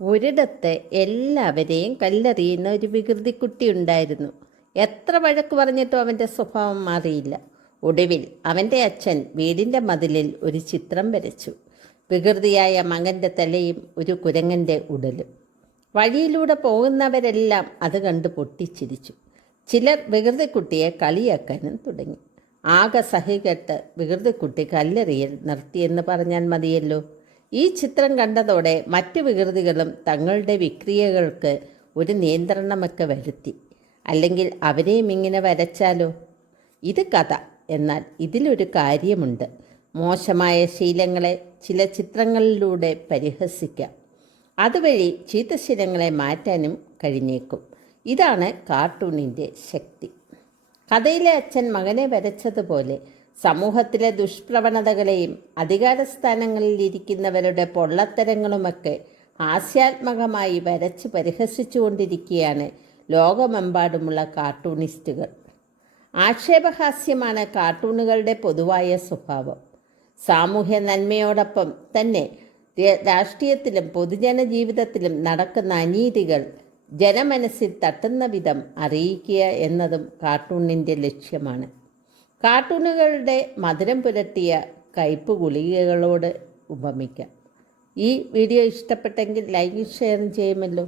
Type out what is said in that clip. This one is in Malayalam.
ഒരിടത്ത് എല്ലാവരെയും കല്ലെറിയുന്ന ഒരു വികൃതിക്കുട്ടി ഉണ്ടായിരുന്നു. എത്ര വഴക്ക് പറഞ്ഞിട്ടും അവന്റെ സ്വഭാവം മാറിയില്ല. ഒടുവിൽ അവന്റെ അച്ഛൻ വീടിന്റെ മതിലിൽ ഒരു ചിത്രം വരച്ചു. വികൃതിയായ മകന്റെ തലയും ഒരു കുരങ്ങന്റെ ഉടലും. വഴിയിലൂടെ പോകുന്നവരെല്ലാം അത് കണ്ട് പൊട്ടിച്ചിരിച്ചു. ചിലർ വികൃതിക്കുട്ടിയെ കളിയാക്കാനും തുടങ്ങി. ആകെ സഹികെട്ട് വികൃതിക്കുട്ടി കല്ലെറിയൽ നിർത്തിയെന്ന് പറഞ്ഞാൽ മതിയല്ലോ. ഈ ചിത്രം കണ്ടതോടെ മറ്റു വികൃതികളും തങ്ങളുടെ വിക്രിയകൾക്ക് ഒരു നിയന്ത്രണമൊക്കെ വരുത്തി. അല്ലെങ്കിൽ അവരെയും ഇങ്ങനെ വരച്ചാലോ? ഇത് കഥ. എന്നാൽ ഇതിലൊരു കാര്യമുണ്ട്. മോശമായ ശീലങ്ങളെ ചില ചിത്രങ്ങളിലൂടെ പരിഹസിക്കാം. അതുവഴി ചീത്തശീലങ്ങളെ മാറ്റാനും കഴിഞ്ഞേക്കും. ഇതാണ് കാർട്ടൂണിന്റെ ശക്തി. കഥയിലെ അച്ഛൻ മകനെ വരച്ചതുപോലെ സമൂഹത്തിലെ ദുഷ്പ്രവണതകളെയും അധികാരസ്ഥാനങ്ങളിൽ ഇരിക്കുന്നവരുടെ പൊള്ളത്തരങ്ങളുമൊക്കെ ഹാസ്യാത്മകമായി വരച്ച് പരിഹസിച്ചുകൊണ്ടിരിക്കുകയാണ് ലോകമെമ്പാടുമുള്ള കാർട്ടൂണിസ്റ്റുകൾ. ആക്ഷേപഹാസ്യമാണ് കാർട്ടൂണുകളുടെ പൊതുവായ സ്വഭാവം. സാമൂഹ്യ നന്മയോടൊപ്പം തന്നെ രാഷ്ട്രീയത്തിലും പൊതുജന ജീവിതത്തിലും നടക്കുന്ന അനീതികൾ ജനമനസ്സിൽ തട്ടുന്ന വിധം അറിയിക്കുക എന്നതും കാർട്ടൂണിന്റെ ലക്ഷ്യമാണ്. കാർട്ടൂണുകളുടെ മധുരം പുരട്ടിയ കയ്പ് ഗുളികകളോട് ഉപമിക്കാം. ഈ വീഡിയോ ഇഷ്ടപ്പെട്ടെങ്കിൽ ലൈക്ക് ഷെയറും ചെയ്യുമല്ലോ.